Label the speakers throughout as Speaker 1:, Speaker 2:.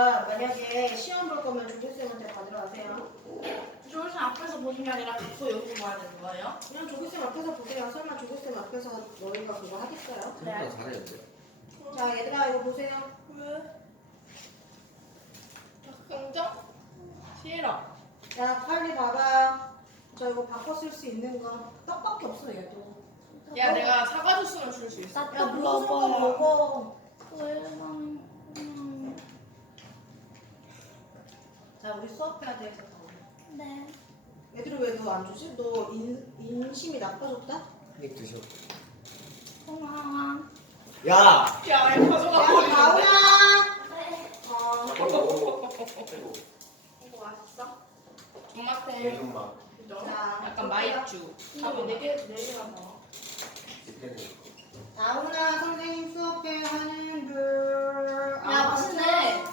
Speaker 1: 여기다가 만약에 시험 볼 거면 조교쌤한테 받으러가세요.
Speaker 2: 조선 앞에서 보는 게 아니라 갖고 여기 봐야 되는 거예요?
Speaker 1: 그냥 조교쌤 앞에서 보세요. 설마 조교쌤 앞에서 너희가 그거 하겠어요?
Speaker 3: 생각보다 잘했는데.
Speaker 1: 자 얘들아 이거 보세요.
Speaker 2: 왜? 긍정? 싫어.
Speaker 1: 자 빨리 봐봐. 저 이거 바꿔 쓸 수 있는 거 떡밖에 없어 얘도.
Speaker 2: 야 내가 사과 주스를 줄 수 있어.
Speaker 1: 야거 먹어.
Speaker 2: 음,
Speaker 1: 자 우리 수업해야 돼.
Speaker 2: 네.
Speaker 1: 얘들아 왜너 안 주지? 너 인, 인심이 나빠졌다?
Speaker 3: 한입 드셔.
Speaker 2: 고마워.
Speaker 3: 야!
Speaker 2: 야,
Speaker 1: 야. 가오야.
Speaker 2: 네.
Speaker 1: 어.
Speaker 2: 이거 맛있어? 존맛해.
Speaker 3: 예전막.
Speaker 1: 자,
Speaker 2: 약간 마이쮸.
Speaker 1: 이거
Speaker 2: 네 개, 네 개가 더.
Speaker 1: 나훈아 선생님 수업해 하는 줄.
Speaker 2: 야, 맛있네.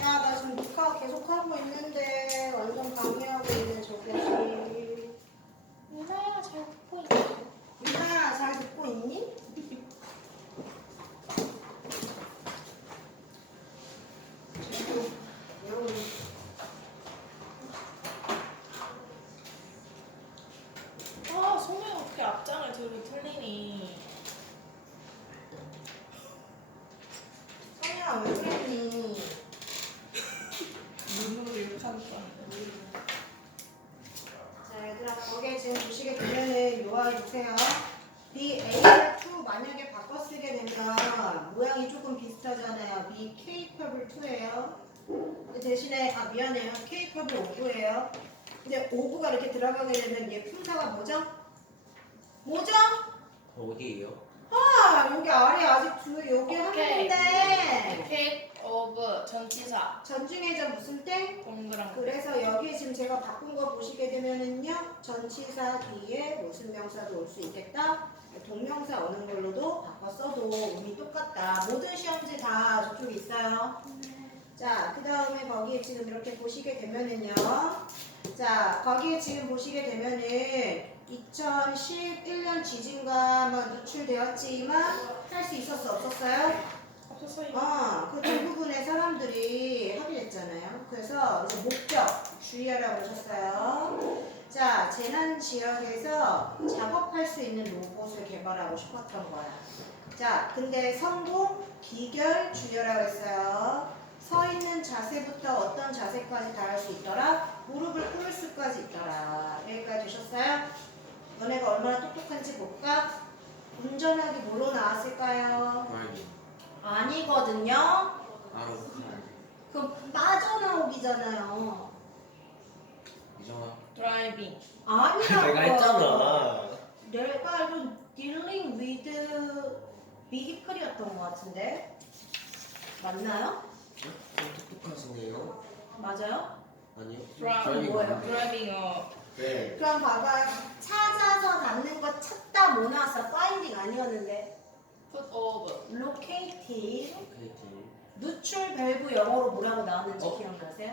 Speaker 1: 야, 나 지금 녹화 계속 하고 있는데 완전 방해하고 있네 저것이.
Speaker 2: 유나야, 잘 듣고 있어.
Speaker 1: 유나야 잘 듣고 있니?
Speaker 2: 아, 소명이 어떻게 앞장을 들고 틀리니.
Speaker 1: 성현아 왜 그랬니?
Speaker 2: 눈으로 이렇게 하는 거
Speaker 1: 자 얘들아 거기에 지금 보시게 되면은 요아 보세요. B A를 2 만약에 바꿔 쓰게 되면 모양이 조금 비슷하잖아요. B K 컵을 2예요. 대신에 아 미안해요. K 컵을 5구예요. 근데 5구가 이렇게 들어가게 되면 얘 품사가 뭐죠? 뭐죠?
Speaker 3: 어디에요?
Speaker 1: 아 여기 두 여기
Speaker 2: 오케이.
Speaker 1: 하는데
Speaker 2: 캡 오브 전치사.
Speaker 1: 전중에자 무슨 때?
Speaker 2: 동그란 거.
Speaker 1: 그래서 여기 지금 제가 바꾼 거 보시게 되면은요 전치사 뒤에 무슨 명사도 올 수 있겠다 동명사 오는 걸로도 바꿔 써도 의미 똑같다 모든 시험지 다 저쪽에 있어요 자 그 다음에 거기에 지금 이렇게 보시게 되면은요 자 거기에 지금 보시게 되면은 2011년 지진과 뭐 노출되었지만 할 수 있었어 없었어요?
Speaker 2: 없었어요.
Speaker 1: 아, 그 대부분의 사람들이 하게 됐잖아요. 그래서 이제 목적 주의하라고 그러셨어요. 자, 재난 지역에서 작업할 수 있는 로봇을 개발하고 싶었던 거야. 자, 근데 성공, 비결 주의하라고 했어요. 서 있는 자세부터 어떤 자세까지 다 할 수 있더라? 무릎을 꿇을 수까지 있더라. 여기까지 되셨어요? 너네가 얼마나 똑똑한지 볼까? 운전하기 뭐로 나왔을까요? 아니거든요.
Speaker 3: 아로.
Speaker 1: 그럼 빠져나오기잖아요.
Speaker 3: 이정아.
Speaker 2: 드라이빙.
Speaker 1: 아니라고.
Speaker 3: 내가 했잖아.
Speaker 1: 내가 좀 dealing with vehicle이었던 것 같은데. 맞나요?
Speaker 3: 좀 똑똑하시네요.
Speaker 1: 맞아요?
Speaker 3: 아니요.
Speaker 2: 드라-
Speaker 3: 드라이빙
Speaker 1: 뭐예요?
Speaker 2: 드라이빙 어.
Speaker 3: 네.
Speaker 1: 그럼 봐봐요. 찾아서 닿는 거 찾다 뭐 나왔어? 아니었는데.
Speaker 2: put over.
Speaker 1: locating.
Speaker 3: 오케이.
Speaker 1: 누출 밸브 영어로 뭐라고 나왔는지
Speaker 3: 어?
Speaker 1: 기억나세요?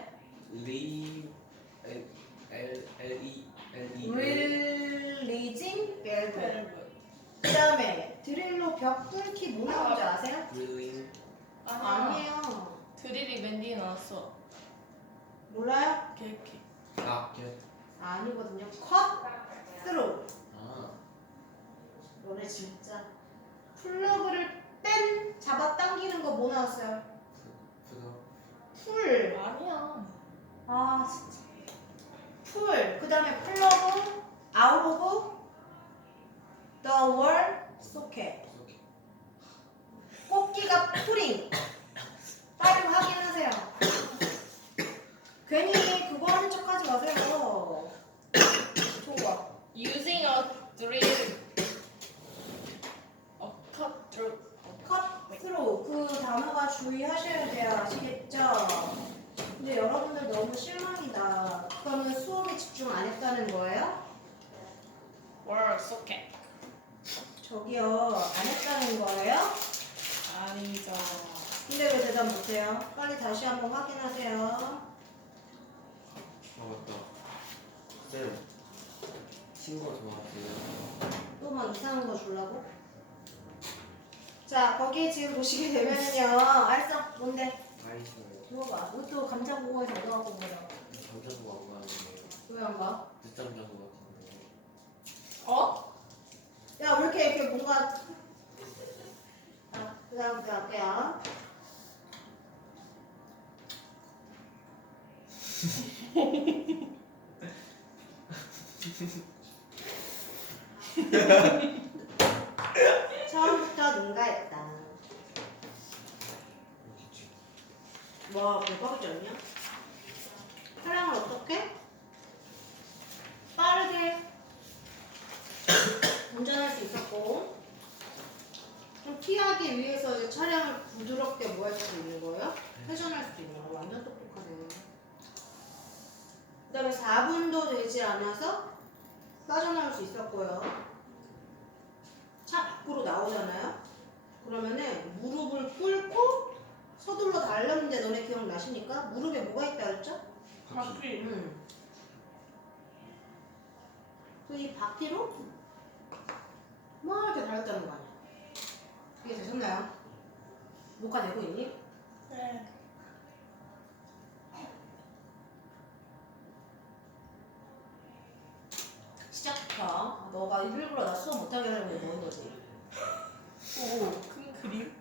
Speaker 3: 리 L L L E L E.
Speaker 1: releasing valve.
Speaker 2: 밸브.
Speaker 1: 그 다음에 드릴로 벽 뚫기 뭐 나오는지 아세요?
Speaker 3: 드릴링.
Speaker 2: 아니야.
Speaker 1: 아니에요.
Speaker 2: 드릴이 맨 뒤에 나왔어.
Speaker 1: 몰라요?
Speaker 2: 이렇게.
Speaker 3: 아, 게.
Speaker 1: 아니거든요. 컷, 스로.
Speaker 3: 아.
Speaker 1: 너네 진짜. 플러그를 뺀, 잡아 당기는 거 뭐 나왔어요?
Speaker 3: 그거.
Speaker 1: 풀.
Speaker 2: 아니야.
Speaker 1: 아, 진짜. 풀. 그 다음에 플러그, out of the wall socket. 뽑기가 풀링. 빨리 확인하세요. 괜히 그거 하는 척 하지 마세요. 좋아.
Speaker 2: Using a drill. a cut through.
Speaker 1: 컷으로 그 단어가 주의하셔야 돼요. 아시겠죠? 근데 여러분들 너무 실망이다. 그러면 수업에 집중 안 했다는 거예요?
Speaker 2: wall socket.
Speaker 1: 저기요, 안 했다는 거예요?
Speaker 2: 아니죠.
Speaker 1: 근데 왜 대답 못해요? 빨리 다시 한번 확인하세요.
Speaker 3: 아 맞다. 쌤. 친구가 좋아하세요.
Speaker 1: 또 막 이상한 거 주려고? 자, 자, 거기에 지금 보시게 되면은요. 알았어. 뭔데?
Speaker 3: 아이스요.
Speaker 1: 이거 봐. 이것도 감자국어에서 얻어갖고 뭐야?
Speaker 3: 점점 안 가는데
Speaker 1: 왜안 가?
Speaker 3: 늦잠 잔것 같은데.
Speaker 2: 어?
Speaker 1: 야, 왜 이렇게, 이렇게 뭔가. 아, 그 다음부터 할게요. 처음부터 능가했다. 뭐, 대박이지 않냐? 사랑을 어떻게? 빠르게 운전할 수 있었고 좀 피하기 위해서 이제 차량을 부드럽게 뭐 할 수도 있는 거예요? 회전할 수도 있는 거 완전 똑똑하네 그 다음에 4분도 되지 않아서 빠져나올 수 있었고요 차 밖으로 나오잖아요 그러면은 무릎을 꿇고 서둘러 달렸는데 너네 기억나십니까? 무릎에 뭐가 있다 그랬죠?
Speaker 2: 바퀴.
Speaker 1: 음. 그이 바퀴로 막 이렇게 달렸다는 거 아니야? 이게 되셨나요? 녹화되고 있니?
Speaker 2: 네.
Speaker 1: 시작부터 아, 너가 일부러 나 수업 못하게 하려고 넣은 거지
Speaker 2: 오, 큰 그림?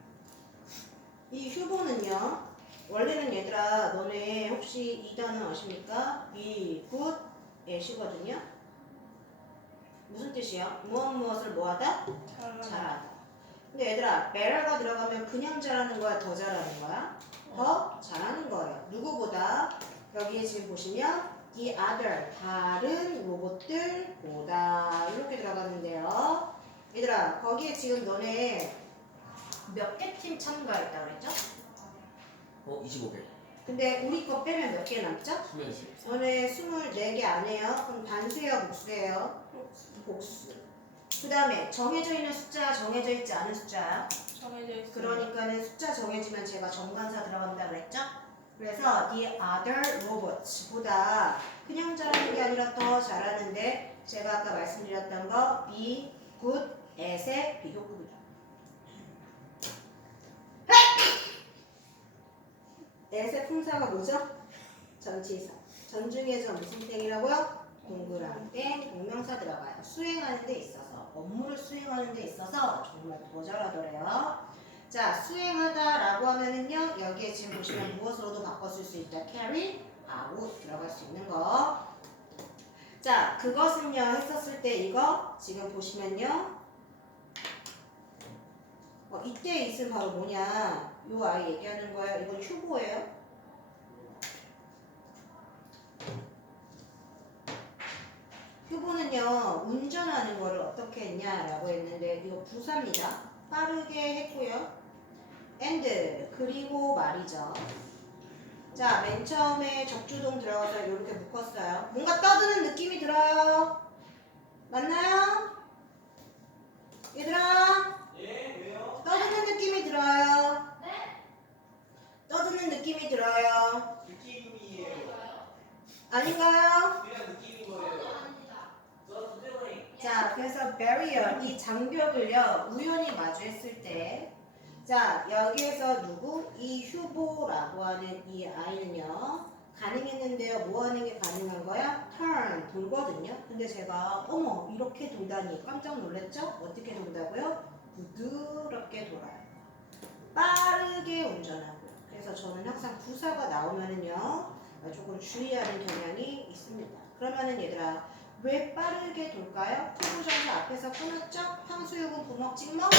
Speaker 1: 이 휴보는요 원래는 얘들아 너네 혹시 이 단어 아십니까? be good at이거든요 무슨 뜻이야? 무엇 무엇을 뭐하다? 잘하다. 근데 얘들아, better가 들어가면 그냥 잘하는 거야, 더 잘하는 거야? 더 잘하는 거예요. 누구보다 여기에 지금 보시면 the other 다른 로봇들보다 이렇게 들어갔는데요. 얘들아, 거기에 지금 너네 몇 개 팀 참가했다 그랬죠?
Speaker 3: 어 25개.
Speaker 1: 근데 우리 거 빼면 몇 개 남죠?
Speaker 3: 20.
Speaker 1: 너네 24개 안 해요? 그럼 단수예요, 복수예요? 복수. 그 다음에 정해져 있는 숫자, 정해져 있지 않은 숫자야.
Speaker 2: 정해져 있어.
Speaker 1: 그러니까는 숫자 정해지면 제가 정관사 들어간다 그랬죠? 그래서 the other robots보다 그냥 잘하는 게 아니라 더 잘하는데 제가 아까 말씀드렸던 거 be good at의 비교급이다. At의 품사가 뭐죠? 전치사. 전중에서 무슨 땡이라고요? 동그란 땡, 동명사 들어가요. 수행하는 데 있어서, 업무를 수행하는 데 있어서 정말 더 잘하더래요. 자, 수행하다라고 하면은요, 여기에 지금 보시면 무엇으로도 쓸수 있다. carry, out 들어갈 수 있는 거. 자, 그것은요, 했었을 때 이거 지금 보시면요. 어, 이때 있으면 바로 뭐냐. 요 아이 얘기하는 거예요. 이건 휴보예요. 휴보는요, 운전하는 거를 어떻게 했냐라고 했는데, 이거 부사입니다. 빠르게 했고요. and, 그리고 말이죠. 자, 맨 처음에 적주동 들어가서 이렇게 묶었어요. 뭔가 떠드는 느낌이 들어요. 맞나요? 얘들아?
Speaker 4: 예, 왜요?
Speaker 1: 떠드는 느낌이 들어요. 떠드는 느낌이 들어요.
Speaker 4: 느낌이에요.
Speaker 1: 아닌가요? 자, 그래서 barrier 이 장벽을요 우연히 마주했을 때, 자 여기에서 누구 이 휴보라고 하는 이 아이는요 가능했는데요 뭐 하는 게 가능한 거야? turn 돌거든요. 근데 제가 어머 이렇게 돌다니 깜짝 놀랐죠? 어떻게 돈다고요? 부드럽게 돌아요. 빠르게 운전하고요. 그래서 저는 항상 부사가 나오면은요 조금 주의하는 경향이 있습니다. 그러면은 얘들아 왜 빠르게 돌까요? 투부정사 앞에서 끊었죠? 탕수육은 부먹 찍먹?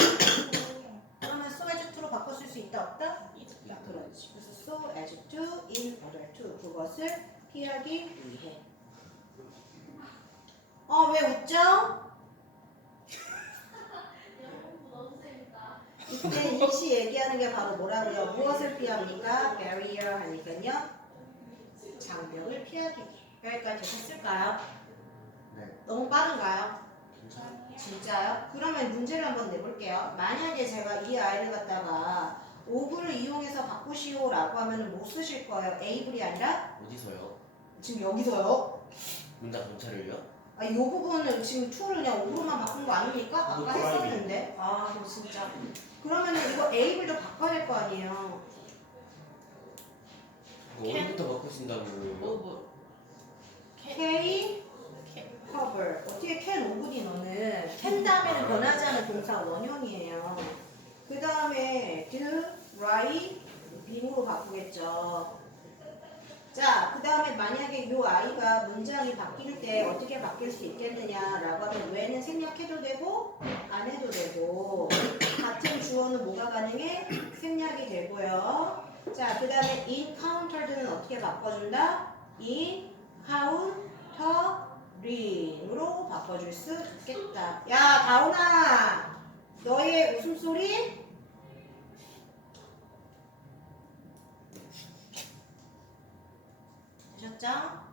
Speaker 1: 그러면 so as to로 바꿔 쓸 수 있다 없다? 있다 그렇지 그래서 so as to, in order to 그것을 피하기 위해 어 왜 웃죠? 이때 이시 얘기하는 게 바로 뭐라고요? 무엇을 피합니까? barrier 하니까요 장벽을 피하기 여기까지 되셨을까요?
Speaker 3: 네.
Speaker 1: 너무 빠른가요?
Speaker 3: 괜찮아.
Speaker 1: 진짜요? 그러면 문제를 한번 내볼게요. 만약에 제가 이 아이를 갖다가 오브를 이용해서 바꾸시오라고 하면 못 쓰실 거예요. 에이블이 아니라
Speaker 3: 어디서요?
Speaker 1: 지금 여기서요.
Speaker 3: 문자 경찰을요?
Speaker 1: 아, 이 부분은 지금 to를 그냥 오로만 바꾼 거 아닙니까? 아까
Speaker 3: 드라이빙.
Speaker 1: 했었는데. 아, 그럼 진짜. 그러면은 이거 able도 바꿔야 될 거 아니에요.
Speaker 3: 어디부터 바꾸신다고?
Speaker 2: 오브.
Speaker 1: K cover. 어떻게 can 오브니 너는? can 다음에는 변하지 않은 동사 원형이에요. 그 다음에 do, write, being으로 바꾸겠죠. 자, 그 다음에 만약에 요 아이가 문장이 바뀔 때 어떻게 바뀔 수 있겠느냐라고 하면 왜는 생략해도 되고 안 해도 되고 같은 주어는 뭐가 가능해? 생략이 되고요. 자, 그 다음에 encountered는 어떻게 바꿔준다? encountering으로 바꿔줄 수 있겠다. 야, 다운아! 너의 웃음소리? 되셨죠?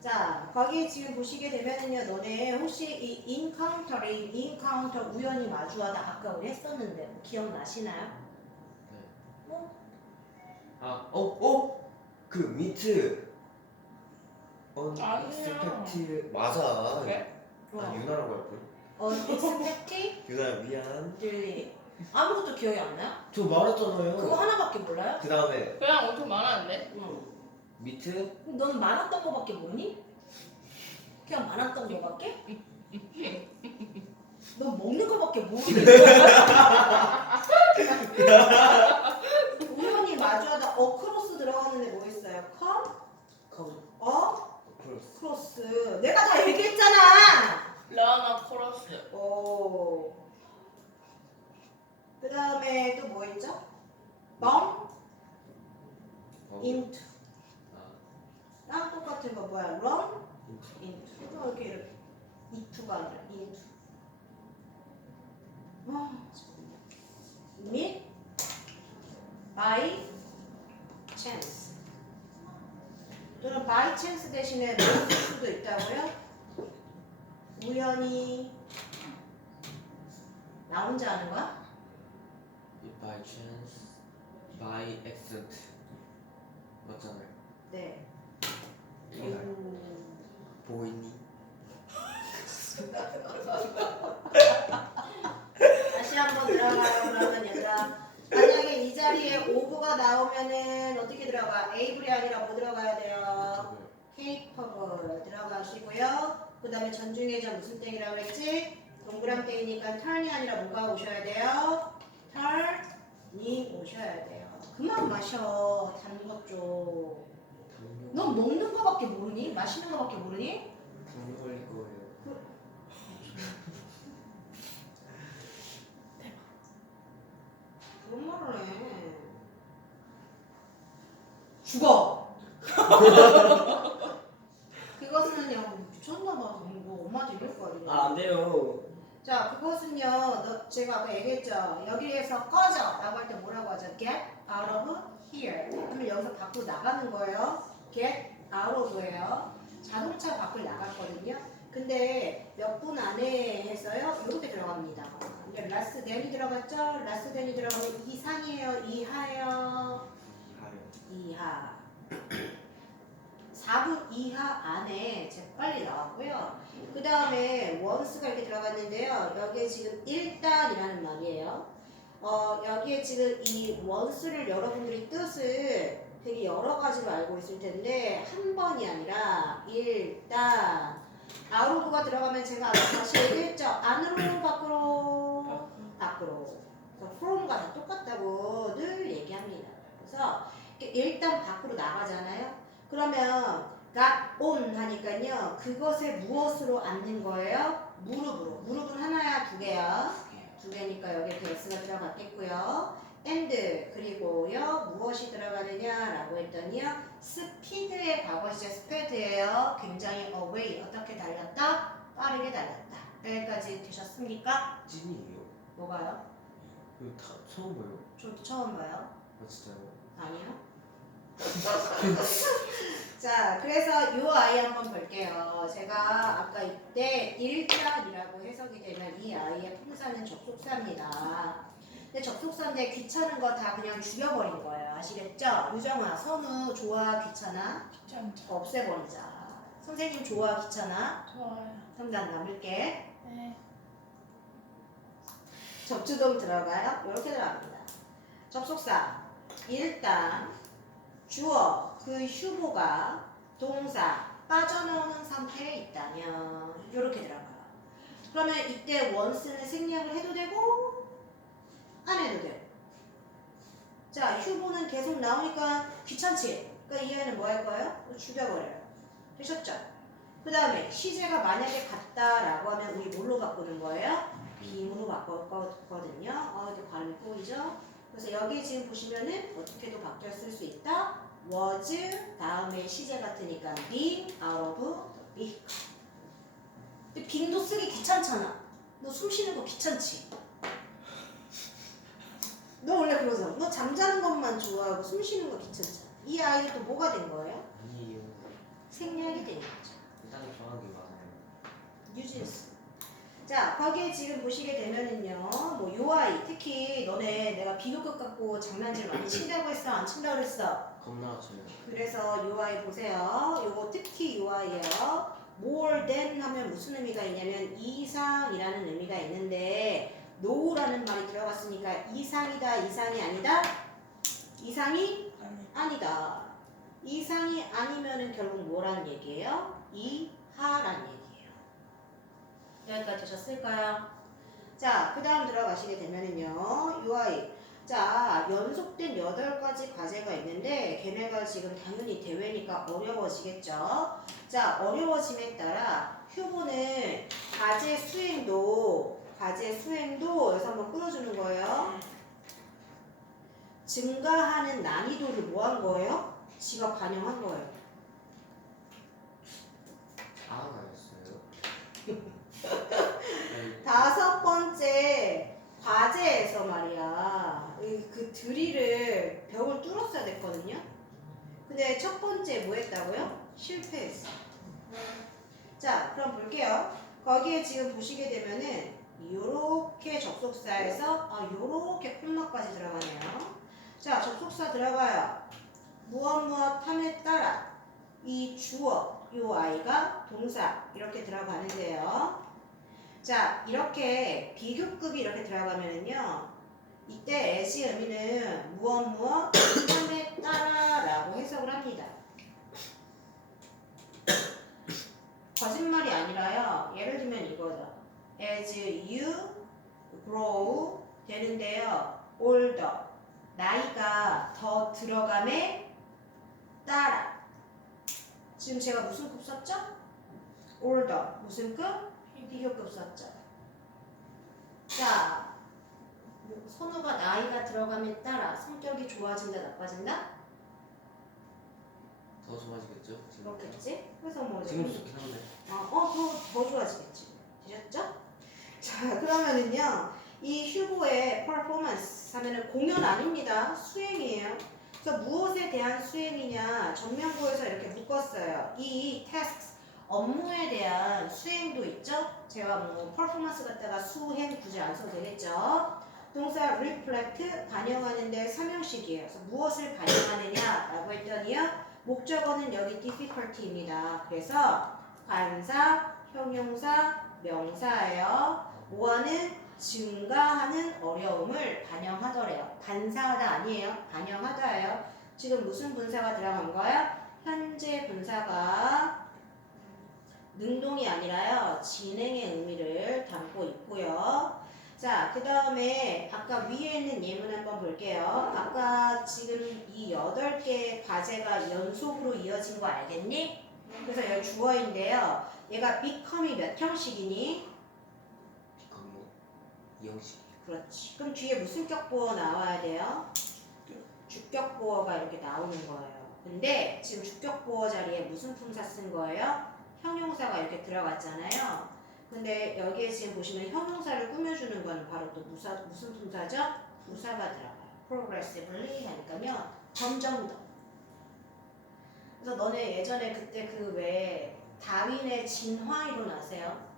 Speaker 1: 자, 거기 지금 보시게 되면은요, 너네 혹시 이 encountering, encounter 우연히 마주하다 아까 우리 했었는데 뭐 기억나시나요?
Speaker 3: 아, 어, 어? 그 미트. 어. 익스펙트 맞아.
Speaker 2: 그래?
Speaker 3: 아, 유나라고 할 걸.
Speaker 1: unexpected,
Speaker 3: 유나 미안.
Speaker 1: really. 아무것도 기억이 안 나요?
Speaker 3: 저 말했잖아요.
Speaker 1: 그거 하나밖에 몰라요?
Speaker 3: 그 다음에
Speaker 2: 그냥 엄청 많았는데?
Speaker 1: 응.
Speaker 3: 미트.
Speaker 1: 너는 많았던 거밖에 모르니? 그냥 많았던 거밖에? 너 먹는 거밖에 모르겠어. 우연히 마주하다 어 크로스 들어가는데 뭐 있어요? 컴?
Speaker 3: 컴.
Speaker 1: 어?
Speaker 3: 크로스.
Speaker 1: 크로스. 내가 다 얘기했잖아.
Speaker 2: 러너 코러스.
Speaker 1: 오. 그 다음에 또 뭐 있죠? 범?
Speaker 3: 어.
Speaker 1: 인투.
Speaker 3: 아,
Speaker 1: 랑 똑같은 거 뭐야?
Speaker 3: 인투.
Speaker 1: 또 이렇게 이렇게. 이투가 아니라 인투. 아, 정말. 밋? by chance. 또는 by chance 대신에 뭐쓸 수도 있다고요? 우연히 나 혼자 하는 거야?
Speaker 3: By chance. By accident. 맞잖아요.
Speaker 1: 네.
Speaker 3: 보이니?
Speaker 1: 다시 한번 들어가요. 그러면 얘들아. 만약에 이 자리에 오브가 나오면은 어떻게 들어가? 에이블이 아니라 뭐 들어가야 돼요? capable 들어가시고요. 그 다음에 전중에자 무슨 땡이라고 그랬지? 동그란 땡이니까 turn이 아니라 뭐가 오셔야 돼요? turn이 오셔야 돼요. 그만 마셔. 단 것 좀. 넌 먹는 거밖에 모르니? 마시는 거밖에 모르니?
Speaker 3: 당뇨 걸릴 거예요.
Speaker 1: 뭔 말을 해? 죽어. 그것은요 미쳤나 봐. 이거 엄마한테 이럴 거 아니야.
Speaker 3: 아, 안 돼요.
Speaker 1: 자, 그것은요, 너, 제가 아까 얘기했죠. 여기에서 꺼져! 라고 할 때 뭐라고 하죠? Get out of here. 그러면 여기서 밖으로 나가는 거예요. Get out of예요. 자동차 밖을 나갔거든요. 근데 몇 분 안에 해서요, 이렇게 들어갑니다. 이제 less than이 들어갔죠? less than이 들어가면 이상이에요? 이하예요? 이하. 4분 이하 안에 재빨리 나왔고요. 그 다음에 원스가 이렇게 들어갔는데요. 여기에 지금 일단이라는 말이에요. 어, 여기에 지금 이 원스를 여러분들이 뜻을 되게 여러 가지로 알고 있을 텐데 한 번이 아니라 일단 아우로브가 들어가면 제가 아까 다시 얘기했죠. 안으로 밖으로 밖으로. 그래서 from과 다 똑같다고 늘 얘기합니다. 그래서 일단 밖으로 나가잖아요. 그러면 got on 하니까요. 그것에 무엇으로 앉는 거예요? 무릎으로. 무릎은 하나야, 두 개야? 두 개니까 여기 S가 들어갔겠고요. And 그리고요 무엇이 들어가느냐라고 했더니요 스피드의 과거 시제 스피드예요. 굉장히 away 어떻게 달렸다? 빠르게 달렸다. 여기까지 되셨습니까?
Speaker 3: 찐이에요.
Speaker 1: 뭐가요?
Speaker 3: 이거 다 처음 봐요.
Speaker 1: 저도 처음 봐요.
Speaker 3: 아, 진짜요?
Speaker 1: 아니요. 자, 그래서 이 아이 한번 볼게요. 제가 아까 이때 일단이라고 해석이 되면 이 아이의 품사는 접속사입니다. 근데 접속사인데 귀찮은 거 다 그냥 죽여버린 거예요. 아시겠죠? 유정아, 선우, 좋아, 귀찮아?
Speaker 2: 귀찮죠.
Speaker 1: 없애버리자. 선생님 좋아 귀찮아?
Speaker 2: 좋아요.
Speaker 1: 그럼 난 남을게.
Speaker 2: 네.
Speaker 1: 접주동 들어가요. 이렇게 들어갑니다. 접속사 일단 주어 그 휴보가 동사 빠져나오는 상태에 있다면 이렇게 들어가요. 그러면 이때 원스는 생략을 해도 되고 안 해도 돼요. 자 휴보는 계속 나오니까 귀찮지. 그러니까 이 아이는 뭐 할 거예요? 죽여버려요. 되셨죠? 그 다음에 시제가 만약에 같다라고 하면 우리 뭘로 바꾸는 거예요? 빔으로 바꿨거든요. 어, 이렇게 발음이 꼬이죠? 그래서 여기 지금 보시면은 어떻게도 바뀌어 쓸 수 있다. was 다음에 시제 같으니까 being out of vehicle. 근데 being도 쓰기 귀찮잖아. 너 숨 쉬는 거 귀찮지? 너 원래 그러잖아. 너 잠자는 것만 좋아하고 숨 쉬는 거 귀찮잖아. 이 아이도 뭐가 된 거예요?
Speaker 3: 아니에요.
Speaker 1: 생략이 된 거죠.
Speaker 3: 일단 게 맞아요.
Speaker 1: 뉴진스. 자, 거기에 지금 보시게 되면은요, 뭐, 요 아이, 특히 너네 내가 비교급 갖고 장난질 많이 친다고 했어? 안 친다고 그랬어?
Speaker 3: 겁나 쳐요.
Speaker 1: 그래서 요 아이 보세요. 요거 특히 요 아이예요. more than 하면 무슨 의미가 있냐면 이상이라는 의미가 있는데 no라는 말이 들어갔으니까 이상이다, 이상이 아니다? 이상이
Speaker 2: 아니.
Speaker 1: 아니다. 이상이 아니면은 결국 뭐라는 얘기예요? 이하라는 얘기예요. 여기까지 되셨을까요? 자, 그 다음 들어가시게 되면은요, UI. 자, 연속된 8가지 과제가 있는데, 걔네가 지금 당연히 대회니까 어려워지겠죠? 자, 어려워짐에 따라 휴보는 과제 수행도, 과제 수행도 여기서 한번 끌어주는 거예요. 증가하는 난이도를 뭐 한 거예요? 지가 반영한 거예요.
Speaker 3: 아, 나였어요.
Speaker 1: 다섯 번째 과제에서 말이야. 이그 드릴을 벽을 뚫었어야 됐거든요. 근데 첫 번째 뭐 했다고요? 실패했어. 자, 그럼 볼게요. 거기에 지금 보시게 되면은 요렇게 접속사에서 아 요렇게 콤마까지 들어가네요. 자, 접속사 들어가요. 무엇 무엇 함에 따라 이 주어 요 아이가 동사 이렇게 들어가는데요. 자, 이렇게 비교급이 이렇게 들어가면은요. 이때 as 의미는 무엇 무엇 함에 따라라고 해석을 합니다. 거짓말이 아니라요. 예를 들면 이거죠. As you grow 되는데요. older 나이가 더 들어감에 따라 지금 제가 무슨 급 썼죠? older 무슨 급? 비교급 썼죠. 자, 뭐 선우가 나이가 들어감에 따라 성격이 좋아진다, 나빠진다?
Speaker 3: 더 좋아지겠죠? 지금
Speaker 1: 그렇겠지? 그래서 뭐
Speaker 3: 지금 좋긴 한데.
Speaker 1: 어, 어, 더, 더 좋아지겠지. 되셨죠? 자, 그러면은요, 이 휴고의 퍼포먼스 하면은 공연 아닙니다. 수행이에요. 그래서 무엇에 대한 수행이냐, 전면부에서 이렇게 묶었어요. 이 테스트, 업무에 대한 수행도 있죠? 제가 뭐 퍼포먼스 갖다가 수행 굳이 안 써도 되겠죠? 동사 reflect, 반영하는데 삼형식이에요. 그래서 무엇을 반영하느냐라고 했더니요, 목적어는 여기 difficulty입니다. 그래서 관사, 형용사, 명사예요. 오어는 증가하는 어려움을 반영하더래요. 반사하다 아니에요. 반영하다예요. 지금 무슨 분사가 들어간 거예요? 현재 분사가 능동이 아니라요. 진행의 의미를 담고 있고요. 자, 그 다음에 아까 위에 있는 예문 한번 볼게요. 아까 지금 이 8개의 과제가 연속으로 이어진 거 알겠니? 그래서 여기 주어인데요. 얘가 become이 몇 형식이니?
Speaker 3: 이형식.
Speaker 1: 그렇지. 그럼 뒤에 무슨 격보어 나와야 돼요? 주격보어가 이렇게 나오는 거예요. 근데 지금 주격보어 자리에 무슨 품사 쓴 거예요? 형용사가 이렇게 들어갔잖아요. 근데 여기에 지금 보시면 형용사를 꾸며주는 거는 바로 또 무사, 무슨 품사죠? 부사가 들어가요. progressively 하니까요. 점점 더. 그래서 너네 예전에 그때 그왜 다윈의 진화 이론 아세요?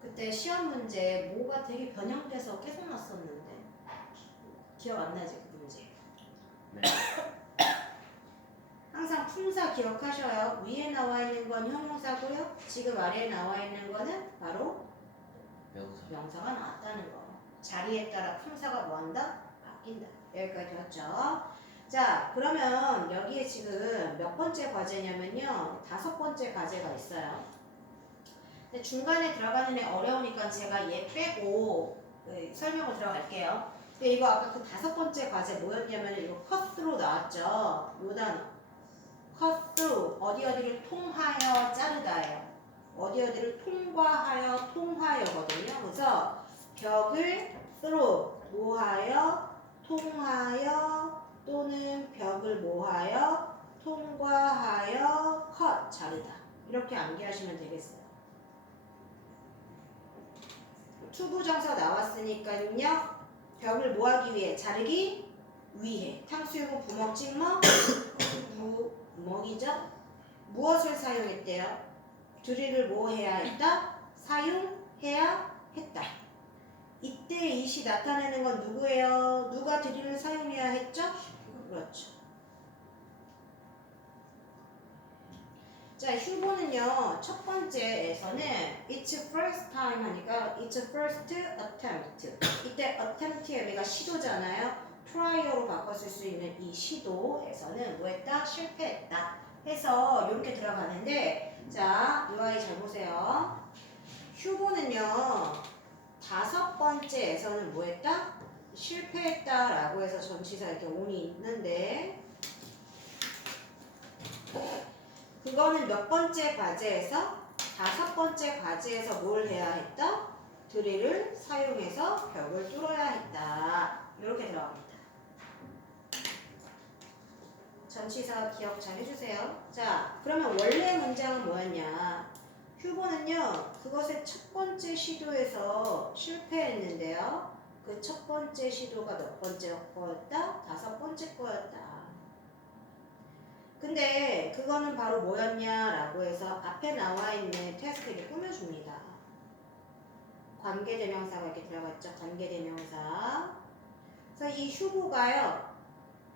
Speaker 1: 그때 시험 문제 뭐가 되게 변형돼서 계속 났었는데 기억 안 나지 그 문제?
Speaker 3: 네.
Speaker 1: 항상 품사 기억하셔요. 위에 나와 있는 건 형용사고요. 지금 아래에 나와 있는 거는 바로
Speaker 3: 명사.
Speaker 1: 명사가 나왔다는 거. 자리에 따라 품사가 뭐한다? 바뀐다. 여기까지 왔죠? 자, 그러면 여기에 지금 몇 번째 과제냐면요. 다섯 번째 과제가 있어요. 근데 중간에 들어가는 애 어려우니까 제가 얘 빼고 그 설명을 들어갈게요. 근데 이거 아까 그 다섯 번째 과제 뭐였냐면 이거 컷스로 나왔죠. 요 단어. 컷스로 어디 어디를 통하여 자르다예요. 어디 어디를 통과하여 통하여거든요. 그래서 벽을 through 모하여 통하여 또는 벽을 모하여 통과하여 컷 자르다 이렇게 암기하시면 되겠어요. 투부정사 나왔으니까요. 벽을 모하기 위해 자르기 위해 탕수육은 부먹 찍먹 부먹이죠. 무엇을 사용했대요? 드릴을 뭐 해야 했다? 사용해야 했다. 이때 이 시 나타내는 건 누구예요? 누가 드릴을 사용해야 했죠? 그렇죠. 자, 휴보는요, 첫 번째에서는 it's first time 하니까 it's first attempt. 이때 attempt의 의미가 시도잖아요. try로 바꿨을 수 있는 이 시도에서는 뭐 했다? 실패했다. 해서 이렇게 들어가는데, 자, 이 아이 잘 보세요. 휴보는요, 다섯 번째에서는 뭐 했다? 실패했다 라고 해서 전치사 이렇게 온이 있는데, 그거는 몇 번째 과제에서 다섯 번째 과제에서 뭘 해야 했다? 드릴을 사용해서 벽을 뚫어야 했다. 이렇게 들어갑니다. 전치사 기억 잘 해주세요. 자, 그러면 원래 문장은 뭐였냐? 휴보는요, 그것의 첫 번째 시도에서 실패했는데요. 그 첫 번째 시도가 몇 번째 거였다? 다섯 번째 거였다. 근데 그거는 바로 뭐였냐라고 해서 앞에 나와 있는 테스트를 꾸며줍니다. 관계대명사가 이렇게 들어갔죠. 관계대명사. 그래서 이 휴보가요.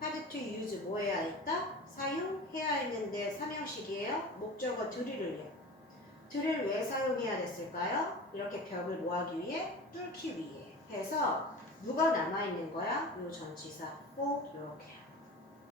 Speaker 1: had to use 뭐 해야 했다? 사용해야 했는데 삼형식이에요. 목적어 드릴을요. 드릴 왜 사용해야 됐을까요? 이렇게 벽을 뭐하기 위해? 뚫기 위해. 해서 누가 남아있는 거야? 요 전치사 꼭 이렇게